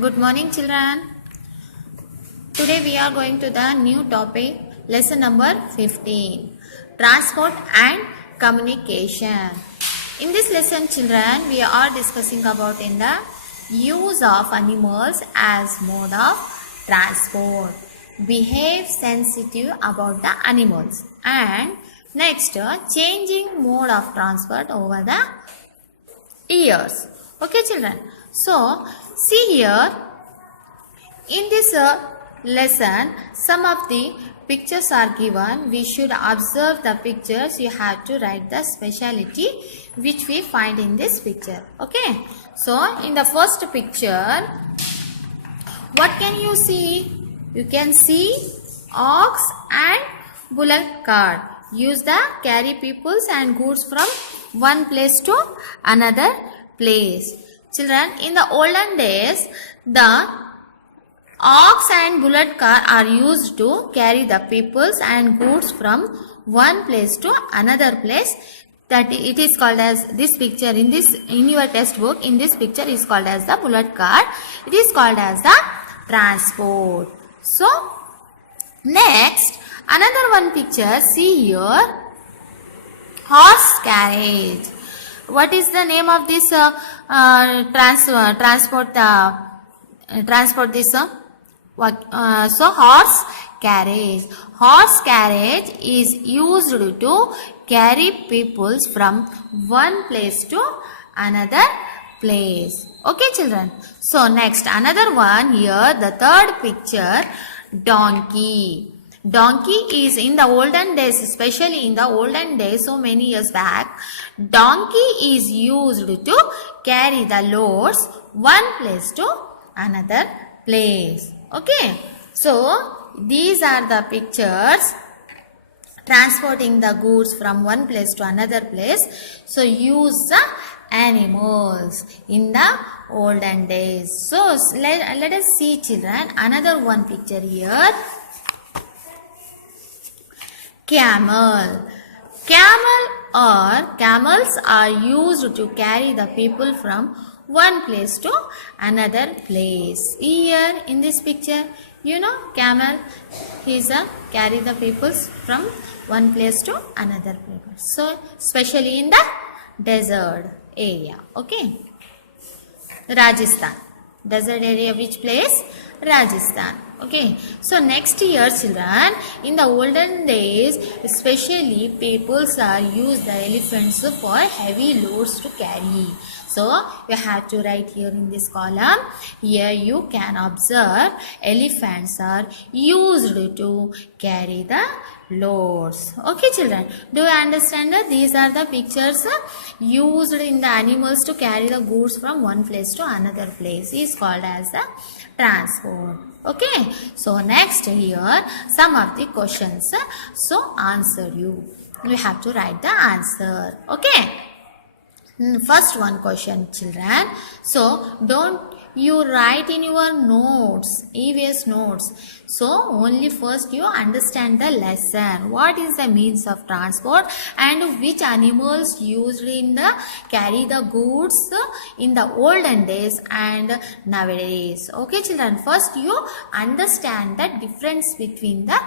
Good morning, children. Today we are going to the new topic, lesson number 15, transport and communication. In this lesson, children, we are discussing about in the use of animals as mode of transport. Behave sensitive about the animals, and next changing mode of transport over the years. Okay, children. So see here in this lesson, some of the pictures are given. We should observe the pictures. You have to write the speciality which we find in this picture. Okay. So in the first picture, what can you see? You can see ox and bullock cart. Use the carry peoples and goods from one place to another place. Children, in the olden days, the ox and bullock cart are used to carry the peoples and goods from one place to another place. That it is called as this picture in your textbook. In this picture is called as the bullock cart. It is called as the transport. So next, another one picture. See here, horse carriage. What is the name of this transport? This so horse carriage. Horse carriage is used to carry peoples from one place to another place. Okay, children. So next, another one here, the third picture, donkey. Donkey is in the olden days, especially in the olden days, so many years back, donkey is used to carry the loads one place to another place. Okay. So these are the pictures transporting the goods from one place to another place. So use the animals in the olden days. So let us see, children, another one picture here. Camel. Camels are used to carry the people from one place to another place. Here in this picture, you know, camel, he's carry the peoples from one place to another place. So especially in the desert area. Okay. Rajasthan. Desert area, which place? Rajasthan. Okay. So next year, children, in the olden days, especially peoples are used the elephants for heavy loads to carry. So you have to write here in this column. Here you can observe elephants are used to carry the loads. Okay, children. Do you understand that these are the pictures used in the animals to carry the goods from one place to another place is called as the transport. Okay. So next here, some of the questions. So answer you. You have to write the answer. Okay. First one question, children. So don't you write in your notes, EVS notes. So only first you understand the lesson. What is the means of transport and which animals used in the carry the goods in the olden days and nowadays. Okay, children. First you understand the difference between the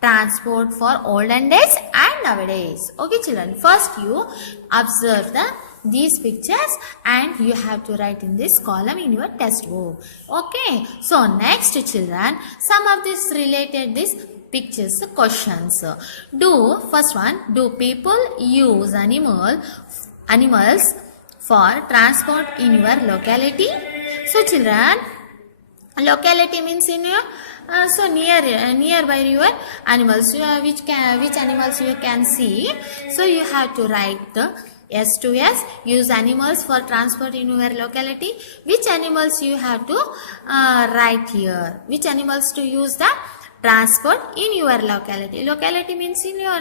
transport for olden days and nowadays. Okay, children. First you observe these pictures and you have to write in this column in your textbook. Okay. So next, children, some of this related these pictures questions. First one, do people use animals for transport in your locality? So children, locality means in your so nearby your animals, which animals you can see. So you have to write the yes to yes. Use animals for transport in your locality. Which animals you have to write here? Which animals to use the transport in your locality? Locality means in your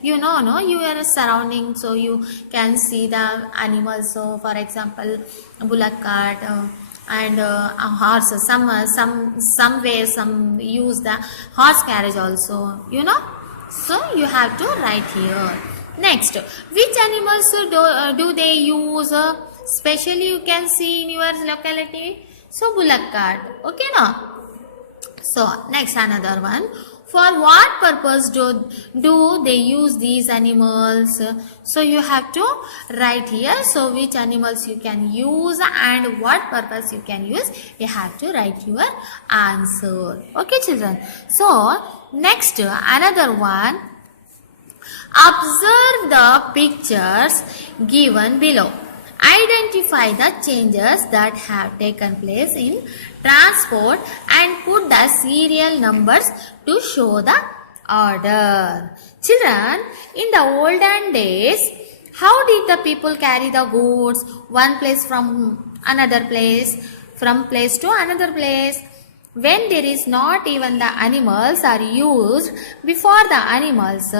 your surrounding. So you can see the animals. So for example, bullock cart. And horses, somewhere some use the horse carriage also, you know. So you have to write here. Next, which animals do they use? Especially you can see in your locality. So bullock cart. Okay, now. So next another one. For what purpose do they use these animals? So you have to write here. So which animals you can use and what purpose you can use. You have to write your answer. Okay, children. So next another one. Observe the pictures given below. Identify the changes that have taken place in transport and put the serial numbers to show the order. Children, in the olden days, how did the people carry the goods one place from another place, from place to another place? When there is not even the animals are used before the animals,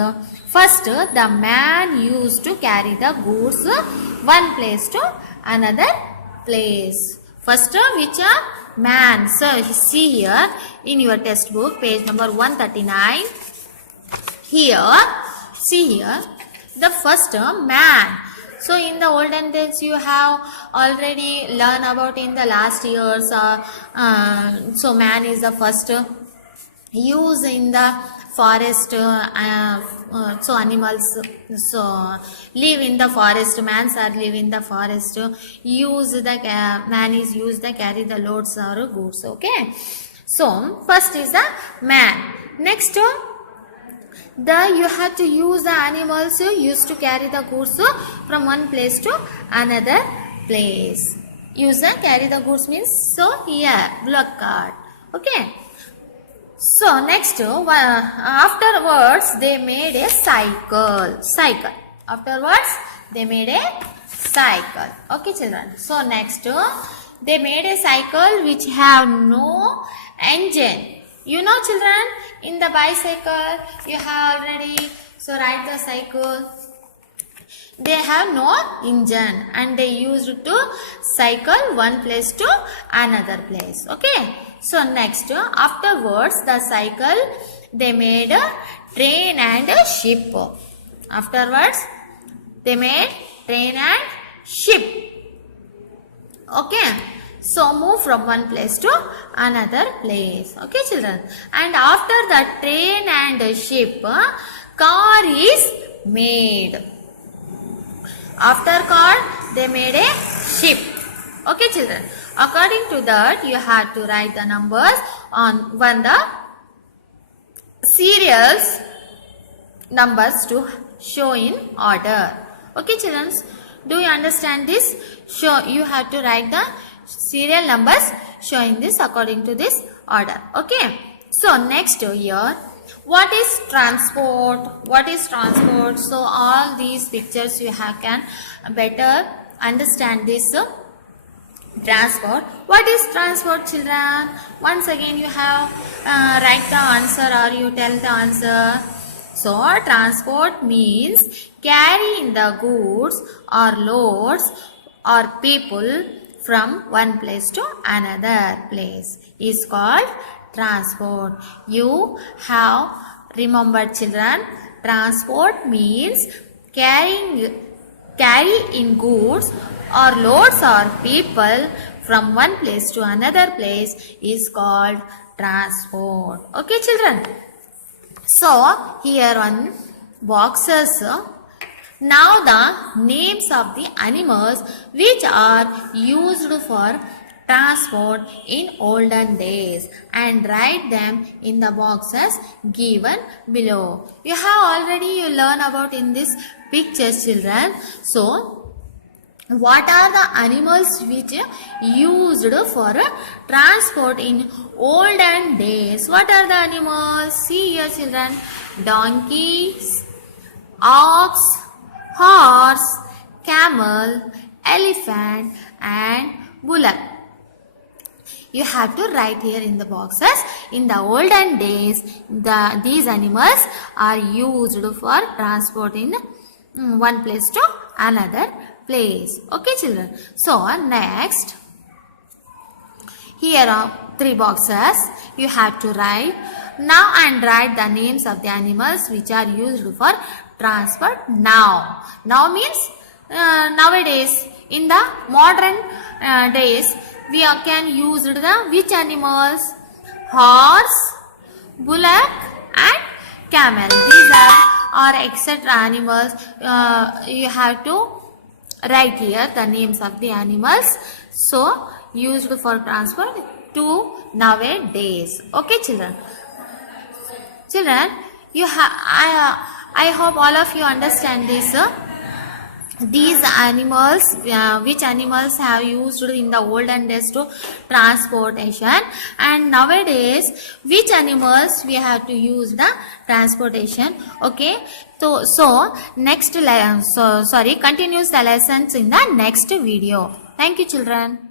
first the man used to carry the goods one place to another place. First which man? So see here in your textbook page number 139. Here, see here, the first man. So in the olden days you have already learned about in the last years. So man is the first use in the forest. So animals so live in the forest. Mans are live in the forest. Use the man is used to carry the loads or goods. Okay. So first is the man. Next. You have to use the animals used to carry the goods from one place to another place. Use the carry the goods means so here bullock cart. Okay. So next afterwards they made a cycle. Afterwards they made a cycle. Okay, children. So next they made a cycle which have no engine. You know, children, in the bicycle you have already so ride the cycle. They have no engine and they used to cycle one place to another place. Okay. So next afterwards the cycle they made a train and a ship. Afterwards they made train and ship. Okay. So move from one place to another place. Okay, children. And after the train and the ship, car is made. After car, they made a ship. Okay, children. According to that, you have to write the numbers on the serials numbers to show in order. Okay, children. Do you understand this? You have to write the serial numbers showing this according to this order. Okay. So next here, what is transport? What is transport? So all these pictures you can better understand this transport. What is transport, children? Once again you have write the answer or you tell the answer. So transport means carrying the goods or loads or people from one place to another place is called transport. You have remembered, children, transport means carry in goods or loads or people from one place to another place is called transport. Okay, children. So here on boxes, now the names of the animals which are used for transport in olden days and write them in the boxes given below. You have already learned about in this pictures, children. So what are the animals which used for transport in olden days? What are the animals? See here, children. Donkeys, ox, horse, camel, elephant and bullock. You have to write here in the boxes. In the olden days, these animals are used for transport in one place to another place. Okay, children. So next, here are 3 boxes. You have to write now and write the names of the animals which are used for transport now. Now means nowadays in the modern days we can use the which animals? Horse, bullock and camel. These are etc. animals. You have to write here the names of the animals. So used for transport to nowadays. Okay, children. Children, you have I hope all of you understand this. These animals, which animals have used in the olden days to transportation, and nowadays which animals we have to use the transportation. Okay, so next continues the lessons in the next video. Thank you, children.